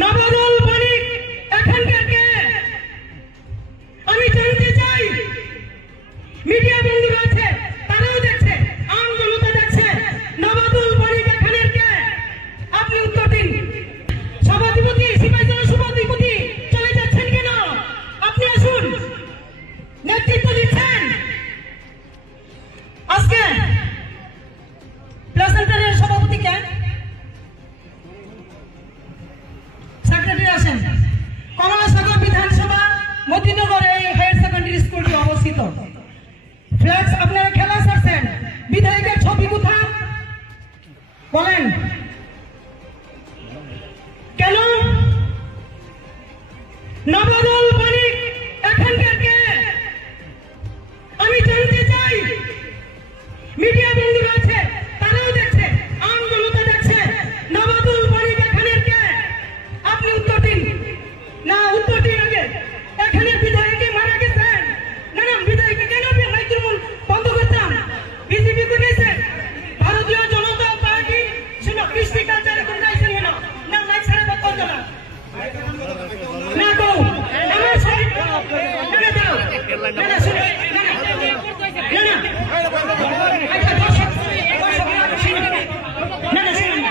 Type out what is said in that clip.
নবদল বণিক এখানকার কে? আমি জানতে চাই। মিডিয়া বন্ধুরা আছে, তারাও দেখছে, আম জনতা দেখছে। নবদল বণিক এখানের কে? আপনি উত্তর দিন। সভাধিপতি, সিপাহী জেলা সভাধিপতি চলে যাচ্ছেন কেন? আপনি আসুন, নেতৃত্ব দিচ্ছেন। আজকে প্লেসেন্টারের সভাপতি কে? সেক্রেটারি আসেন। কমলাসাগর বিধানসভা মতিনগরে এই হায়ার সেকেন্ডারি স্কুলটি অবস্থিত। ফ্ল্যাক্স আপনারা খেলা ছাড়ছেন, বিধায়কের ছবি কোথায় বলেন? কেন? নবদল বণিক এখানকার কে? আমি জানতে চাই। মিডিয়া বন্ধুরা আছে, তারাও দেখছে, আম জনতা দেখছে। নবদল বণিক এখানের কে? আপনি উত্তর দিন। না, উত্তর দিন আগে। এখানে বিধায়কে মারা গেছেন। না না, বিধায়কে কেন মাইক্রোফোন বন্ধ করতাম? বিজেপি করে গেছে, ভারতীয় জনতা পার্টি ছিল কৃষ্টি কালচারে কোনটা আইছেন কেন? না মাইক ছাড়া বাদ করতে না। না গো, আমার শরীর না না দাও। না না শুনে না না না না আচ্ছা দর্শক না না শুনুন